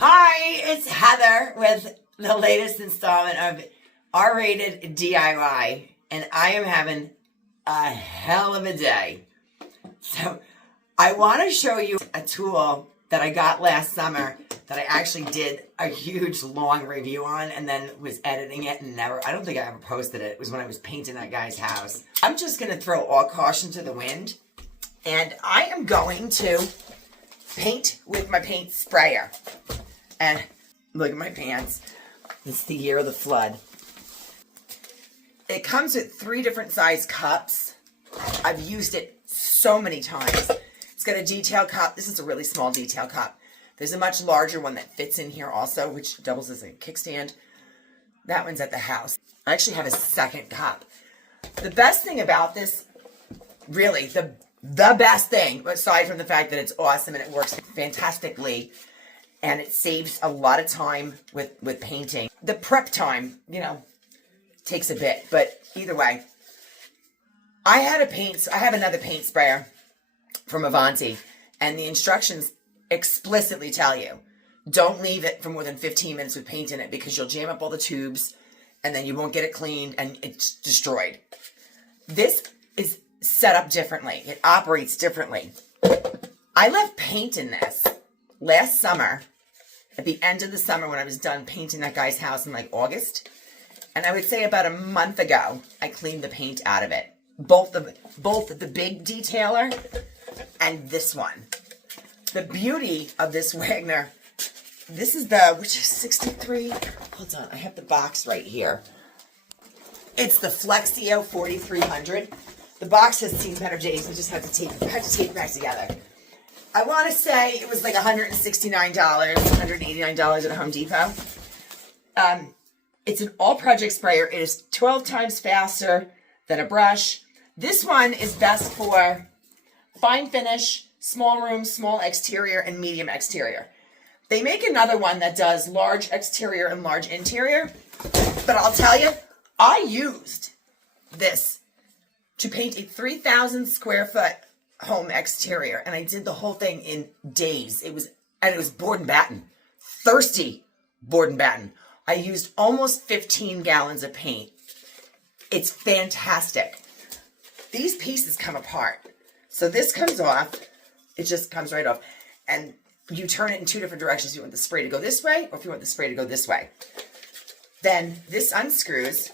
Hi, it's Heather with the latest installment of R-Rated DIY, and I am having a hell of a day. So I want to show you a tool that I got last summer that I actually did a huge long review on and then was editing it and I don't think I ever posted it. It was when I was painting that guy's house. I'm just going to throw all caution to the wind, and I am going to paint with my paint sprayer. And look at my pants. It's the year of the flood. It comes with 3 different size cups. I've used it so many times. It's got a detail cup. This is a really small detail cup. There's a much larger one that fits in here also, which doubles as a kickstand. That one's at the house. I actually have a second cup. The best thing about this, really, the best thing, aside from the fact that it's awesome and it works fantastically, and it saves a lot of time with painting. The prep time, takes a bit, but either way. I have another paint sprayer from Avanti, and the instructions explicitly tell you, don't leave it for more than 15 minutes with paint in it because you'll jam up all the tubes and then you won't get it cleaned and it's destroyed. This is set up differently. It operates differently. I left paint in this last summer, at the end of the summer when I was done painting that guy's house in like August. And I would say about a month ago, I cleaned the paint out of it. Both the big detailer and this one. The beauty of this Wagner, this is which is 63. Hold on, I have the box right here. It's the Flexio4300. The box has seen better days. We just have to tape it back together. I want to say it was like $169, $189 at Home Depot. It's an all-project sprayer. It is 12 times faster than a brush. This one is best for fine finish, small room, small exterior, and medium exterior. They make another one that does large exterior and large interior, but I'll tell you, I used this to paint a 3,000 square foot home exterior, and I did the whole thing in days. It was board and batten, thirsty board and batten. I used almost 15 gallons of paint. It's fantastic. These pieces come apart. So this comes off. It just comes right off. And you turn it in 2 different directions. You want the spray to go this way, or if you want the spray to go this way. Then this unscrews,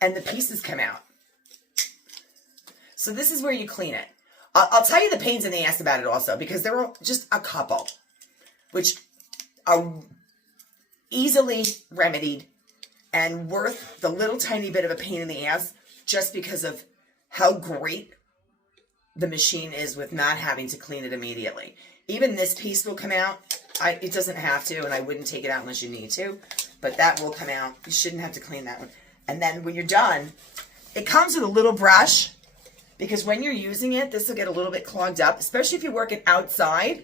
and the pieces come out. So this is where you clean it. I'll tell you the pains in the ass about it also, because there are just a couple, which are easily remedied and worth the little tiny bit of a pain in the ass just because of how great the machine is with not having to clean it immediately. Even this piece will come out. It doesn't have to, and I wouldn't take it out unless you need to, but that will come out. You shouldn't have to clean that one. And then when you're done, it comes with a little brush, because when you're using it, this will get a little bit clogged up, especially if you're working outside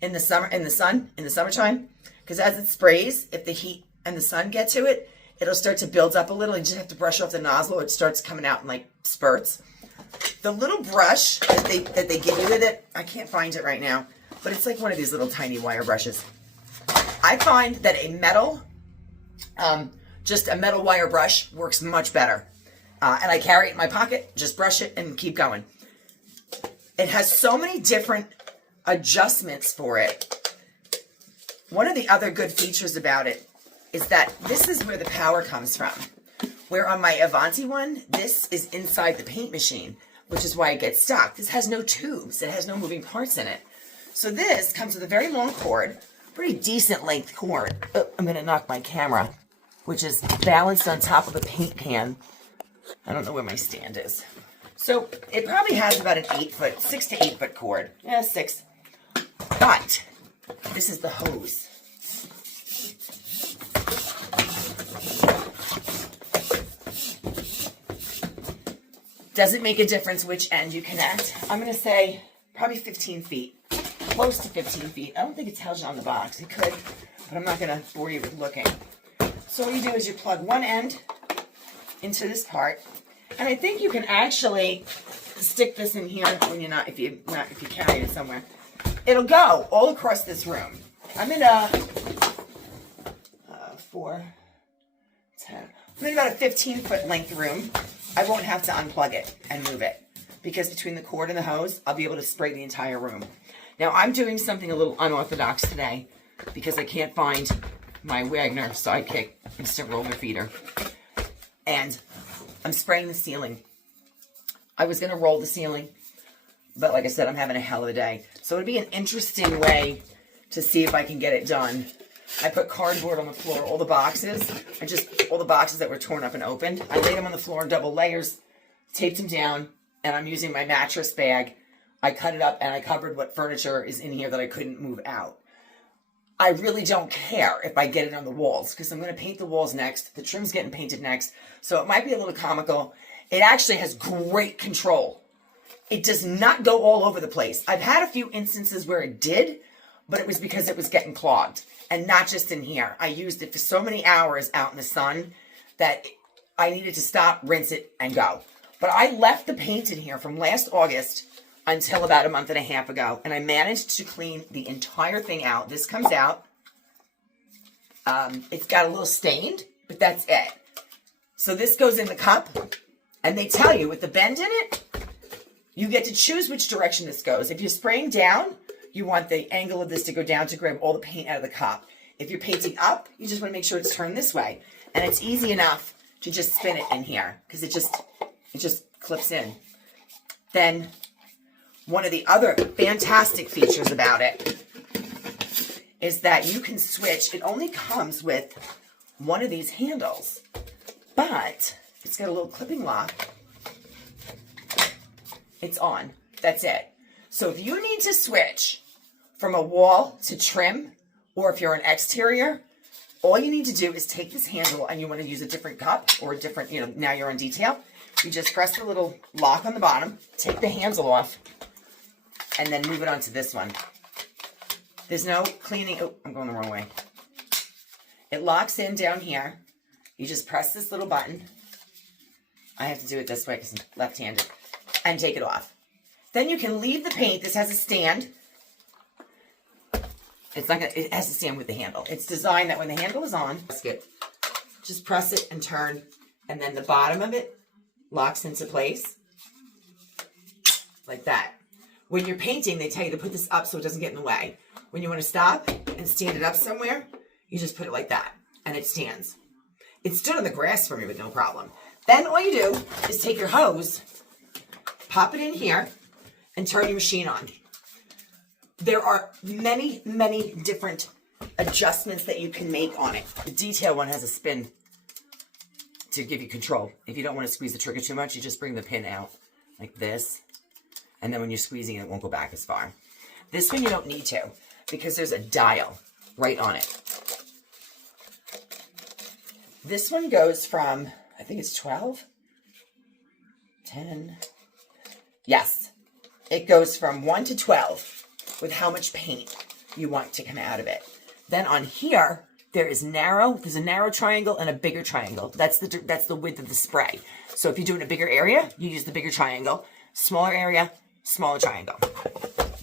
in the summertime, because as it sprays, if the heat and the sun get to it, it'll start to build up a little. You just have to brush off the nozzle, or it starts coming out in like spurts. The little brush that they give you with it, I can't find it right now, but it's like one of these little tiny wire brushes. I find that a metal, just a metal wire brush works much better. And I carry it in my pocket, just brush it and keep going. It has so many different adjustments for it. One of the other good features about it is that this is where the power comes from. Where on my Avanti one, this is inside the paint machine, which is why it gets stuck. This has no tubes. It has no moving parts in it. So this comes with a very long cord, pretty decent length cord. Oh, I'm going to knock my camera, which is balanced on top of a paint pan. I don't know where my stand is. So it probably has about an 6 to 8 foot cord. Yeah, 6. But this is the hose. Does it make a difference which end you connect? I'm going to say probably 15 feet. Close to 15 feet. I don't think it tells you on the box. It could, but I'm not going to bore you with looking. So what you do is you plug one end into this part, and I think you can actually stick this in here when you're not, if you carry it somewhere. It'll go all across this room. I'm in a 4, 10. I'm in about a 15-foot length room. I won't have to unplug it and move it because between the cord and the hose, I'll be able to spray the entire room. Now, I'm doing something a little unorthodox today because I can't find my Wagner Sidekick instant roller feeder. And I'm spraying the ceiling. I was going to roll the ceiling, but like I said, I'm having a hell of a day. So it'd be an interesting way to see if I can get it done. I put cardboard on the floor, all the boxes, and just all the boxes that were torn up and opened. I laid them on the floor in double layers, taped them down, and I'm using my mattress bag. I cut it up and I covered what furniture is in here that I couldn't move out. I really don't care if I get it on the walls because I'm going to paint the walls next. The trim's getting painted next, so it might be a little comical. It actually has great control. It does not go all over the place. I've had a few instances where it did, but it was because it was getting clogged. And not just in here. I used it for so many hours out in the sun that I needed to stop, rinse it, and go. But I left the paint in here from last August until about a month and a half ago. And I managed to clean the entire thing out. This comes out. It's got a little stained, but that's it. So this goes in the cup. And they tell you with the bend in it, you get to choose which direction this goes. If you're spraying down, you want the angle of this to go down to grab all the paint out of the cup. If you're painting up, you just want to make sure it's turned this way. And it's easy enough to just spin it in here because it just clips in. Then one of the other fantastic features about it is that you can switch. It only comes with one of these handles, but it's got a little clipping lock. It's on. That's it. So if you need to switch from a wall to trim, or if you're an exterior, all you need to do is take this handle and you want to use a different cup or a different, now you're on detail. You just press the little lock on the bottom, take the handle off, and then move it onto this one. There's no cleaning. Oh, I'm going the wrong way. It locks in down here. You just press this little button. I have to do it this way because I'm left-handed. And take it off. Then you can leave the paint. This has a stand. It has to stand with the handle. It's designed that when the handle is on, just press it and turn, and then the bottom of it locks into place like that. When you're painting, they tell you to put this up so it doesn't get in the way. When you want to stop and stand it up somewhere, you just put it like that, and it stands. It stood on the grass for me with no problem. Then all you do is take your hose, pop it in here, and turn your machine on. There are many, many different adjustments that you can make on it. The detail one has a spin to give you control. If you don't want to squeeze the trigger too much, you just bring the pin out like this. And then when you're squeezing it, won't go back as far. This one you don't need to because there's a dial right on it. This one goes from, I think it's 12, 10. Yes, it goes from 1 to 12 with how much paint you want to come out of it. Then on here, there's a narrow triangle and a bigger triangle. That's the width of the spray. So if you're doing a bigger area, you use the bigger triangle. Smaller area, smaller triangle.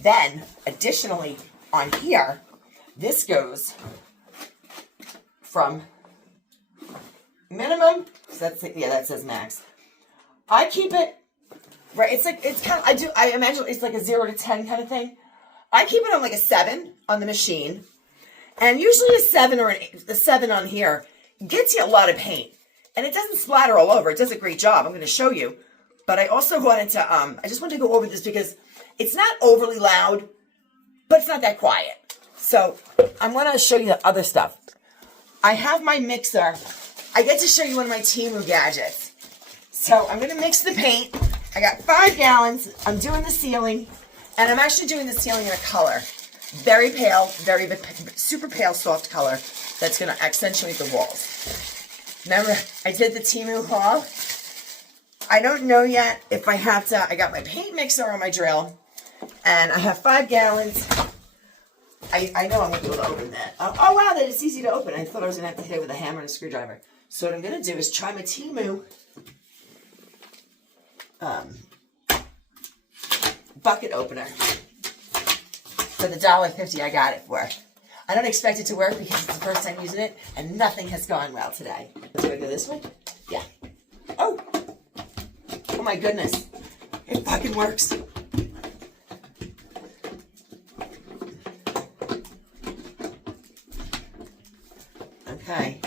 Then, additionally, on here, this goes from minimum, that says max. I keep it, right, I imagine it's like a 0 to 10 kind of thing. I keep it on like a 7 on the machine. And usually a 7 or a 7 on here gets you a lot of paint. And it doesn't splatter all over. It does a great job. I'm going to show you. But I also wanted to, I just wanted to go over this because it's not overly loud, but it's not that quiet. So I'm going to show you the other stuff. I have my mixer. I get to show you one of my Temu gadgets. So I'm going to mix the paint. I got 5 gallons. I'm doing the ceiling. And I'm actually doing the ceiling in a color. Very pale, super pale, soft color that's going to accentuate the walls. Remember, I did the Temu haul. I don't know yet if I have to. I got my paint mixer on my drill, and I have 5 gallons. I know I'm going to be able to open that. Oh, wow, that is easy to open. I thought I was going to have to hit it with a hammer and a screwdriver. So what I'm going to do is try my Temu bucket opener for the $1.50 I got it for. I don't expect it to work because it's the first time using it, and nothing has gone well today. Let's go this way. Yeah. Oh. Oh my goodness. It fucking works. Okay.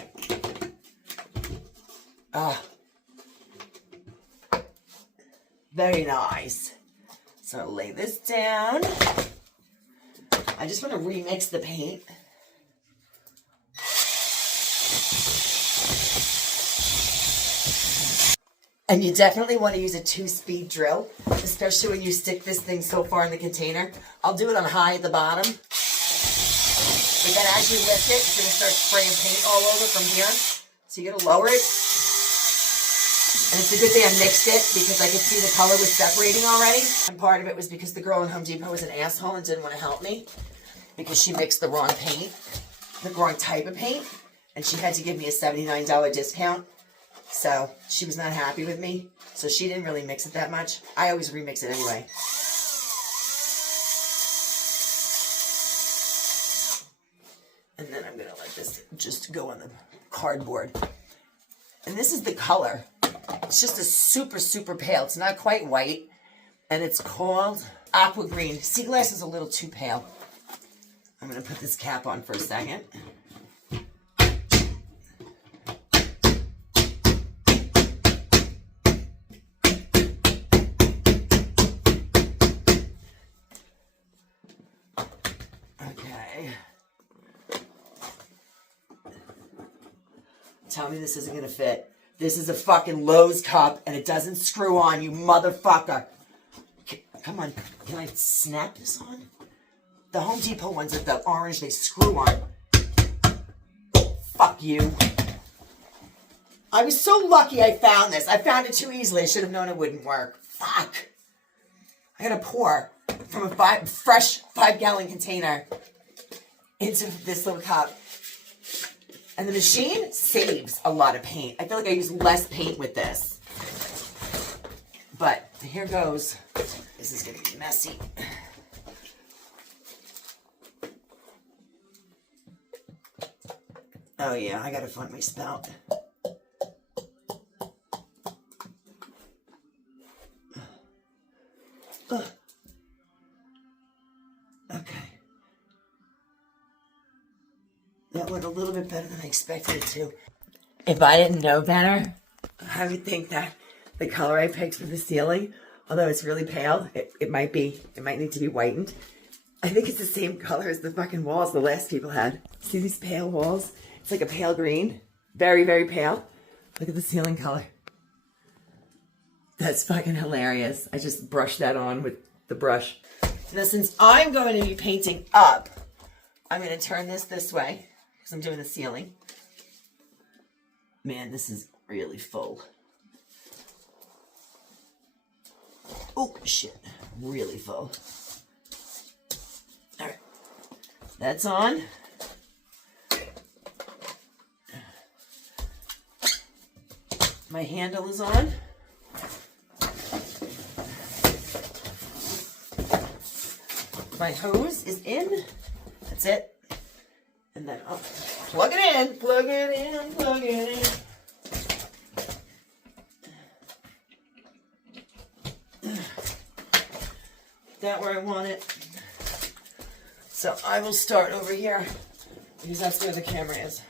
Very nice. So I'll lay this down. I just want to remix the paint. And you definitely want to use a 2-speed drill, especially when you stick this thing so far in the container. I'll do it on high at the bottom. But then as you lift it, it's going to start spraying paint all over from here. So you're going to lower it. And it's a good thing I mixed it because I could see the color was separating already. And part of it was because the girl in Home Depot was an asshole and didn't want to help me because she mixed the wrong paint, the wrong type of paint, and she had to give me a $79 discount. So she was not happy with me. So she didn't really mix it that much. I always remix it anyway. And then I'm going to let this just go on the cardboard. And this is the color. It's just a super, super pale. It's not quite white. And it's called Aqua Green. Sea glass is a little too pale. I'm going to put this cap on for a second. Okay. Tell me this isn't going to fit. This is a fucking Lowe's cup, and it doesn't screw on, you motherfucker. Come on, can I snap this on? The Home Depot ones are the orange, they screw on. Fuck you. I was so lucky I found this. I found it too easily. I should have known it wouldn't work. Fuck. I gotta pour from a fresh 5-gallon container into this little cup. And the machine saves a lot of paint. I feel like I use less paint with this. But here goes. This is going to be messy. Oh yeah, I got to find my spout. Okay. That went a little bit better than I expected it to. If I didn't know better, I would think that the color I picked for the ceiling, although it's really pale, it might need to be whitened. I think it's the same color as the fucking walls the last people had. See these pale walls? It's like a pale green. Very, very pale. Look at the ceiling color. That's fucking hilarious. I just brushed that on with the brush. Now, since I'm going to be painting up, I'm going to turn this way. Because I'm doing the ceiling. Man, this is really full. Oh, shit. Really full. Alright. That's on. My handle is on. My hose is in. That's it. And then I'll plug it in, plug it in, plug it in. That where I want it. So I will start over here because that's where the camera is.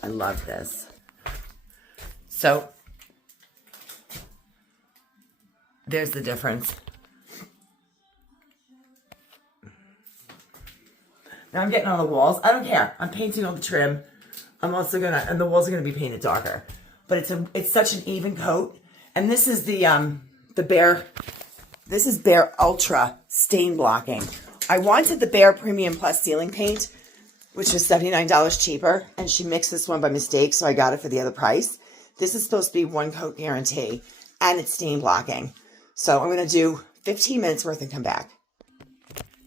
I love this. So, there's the difference. Now I'm getting on the walls. I don't care. I'm painting on the trim. I'm also and the walls are gonna be painted darker. But it's such an even coat, And this is the Behr, this is Behr Ultra Stain Blocking. I wanted the Behr Premium Plus Ceiling Paint, which was $79 cheaper, and she mixed this one by mistake, so I got it for the other price. This is supposed to be 1 coat guarantee, and it's stain blocking. So I'm going to do 15 minutes worth and come back.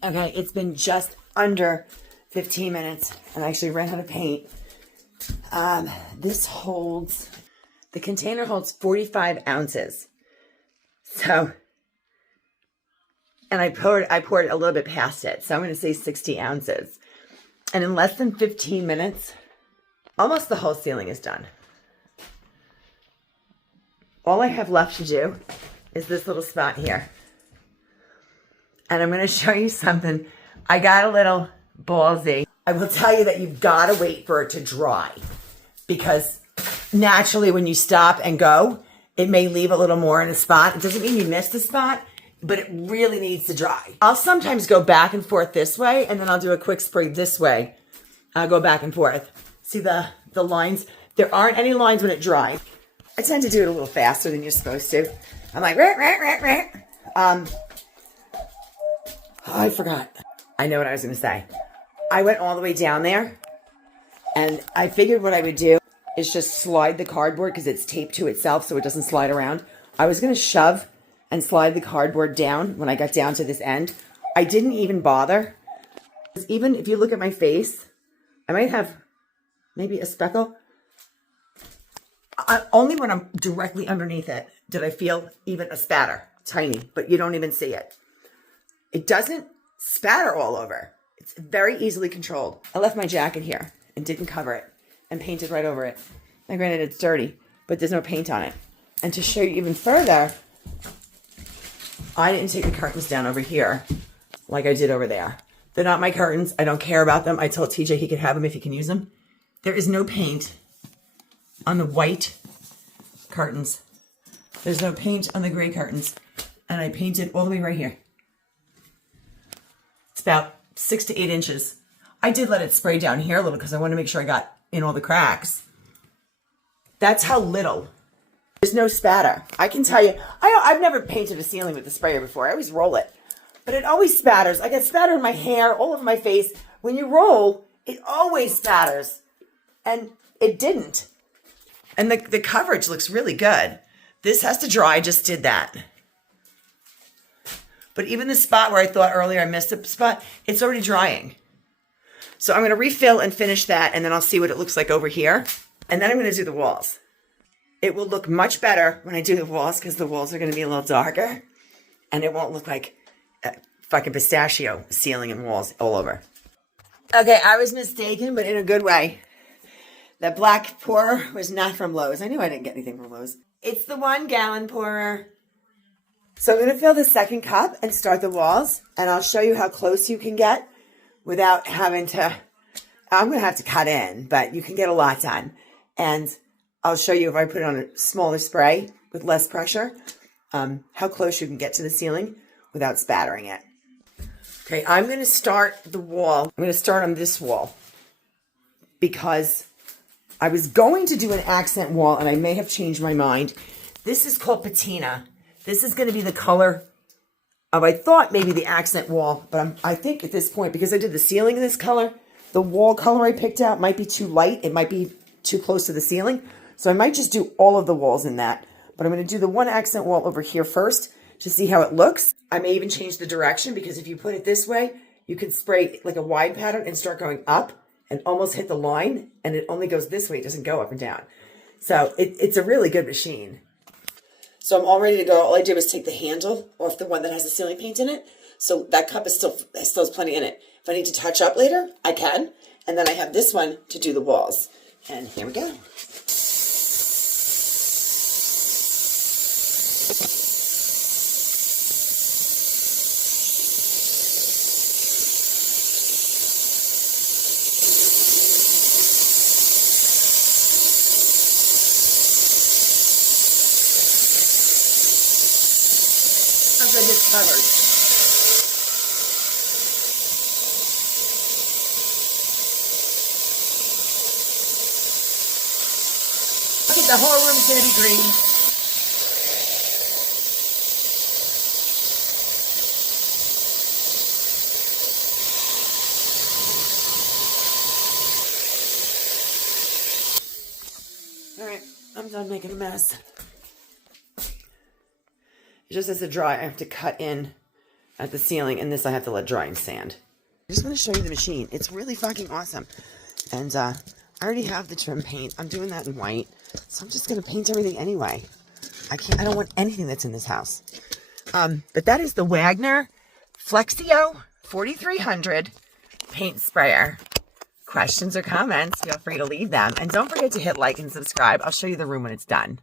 Okay, it's been just under 15 minutes, and I actually ran out of paint. This holds, the container holds 45 ounces. So, and I poured a little bit past it, so I'm going to say 60 ounces. And in less than 15 minutes, almost the whole ceiling is done. All I have left to do is this little spot here. And I'm going to show you something. I got a little ballsy. I will tell you that you've got to wait for it to dry, because naturally when you stop and go, it may leave a little more in a spot. It doesn't mean you missed a spot, but it really needs to dry. I'll sometimes go back and forth this way, and then I'll do a quick spray this way. I'll go back and forth. See the lines? There aren't any lines when it dries. I tend to do it a little faster than you're supposed to. I'm like, oh, I forgot. I know what I was going to say. I went all the way down there, and I figured what I would do is just slide the cardboard, because it's taped to itself so it doesn't slide around. I was going to shove and slide the cardboard down when I got down to this end. I didn't even bother. Even if you look at my face, I might have maybe a speckle. Only when I'm directly underneath it did I feel even a spatter. Tiny, but you don't even see it. It doesn't spatter all over. It's very easily controlled. I left my jacket here and didn't cover it and painted right over it. Now granted, it's dirty, but there's no paint on it. And to show you even further, I didn't take the curtains down over here like I did over there. They're not my curtains. I don't care about them. I told TJ he could have them if he can use them. There is no paint on the white curtains. There's no paint on the gray curtains. And I painted all the way right here. It's about 6 to 8 inches. I did let it spray down here a little because I wanted to make sure I got in all the cracks. That's how little. There's no spatter. I can tell you, I've never painted a ceiling with a sprayer before. I always roll it. But it always spatters. I get spatter in my hair, all over my face. When you roll, it always spatters. And it didn't. And the coverage looks really good. This has to dry. I just did that. But even the spot where I thought earlier I missed a spot, it's already drying. So I'm going to refill and finish that, and then I'll see what it looks like over here. And then I'm going to do the walls. It will look much better when I do the walls, because the walls are going to be a little darker. And it won't look like a fucking pistachio ceiling and walls all over. Okay, I was mistaken, but in a good way. That black pourer was not from Lowe's. I knew I didn't get anything from Lowe's. It's the 1 gallon pourer. So I'm going to fill the second cup and start the walls. And I'll show you how close you can get without having to, I'm going to have to cut in, but you can get a lot done. And I'll show you if I put it on a smaller spray with less pressure, how close you can get to the ceiling without spattering it. Okay, I'm going to start the wall. I'm going to start on this wall because I was going to do an accent wall and I may have changed my mind. This is called patina. This is going to be the color of, I thought maybe the accent wall, but I think at this point, because I did the ceiling in this color, the wall color I picked out might be too light. It might be too close to the ceiling. So I might just do all of the walls in that. But I'm going to do the 1 accent wall over here first to see how it looks. I may even change the direction, because if you put it this way, you can spray like a wide pattern and start going up and almost hit the line. And it only goes this way. It doesn't go up and down. So it's a really good machine. So I'm all ready to go. All I did was take the handle off the one that has the ceiling paint in it. So that cup is still has plenty in it. If I need to touch up later, I can. And then I have this one to do the walls. And here we go. I just covered. Look at the whole room's gonna be green. All right, I'm done making a mess. It just has to dry. I have to cut in at the ceiling, and this I have to let dry and sand. I just want to show you the machine. It's really fucking awesome. And I already have the trim paint. I'm doing that in white. So I'm just going to paint everything anyway. I don't want anything that's in this house. But that is the Wagner Flexio4300 paint sprayer. Questions or comments, feel free to leave them. And don't forget to hit like and subscribe. I'll show you the room when it's done.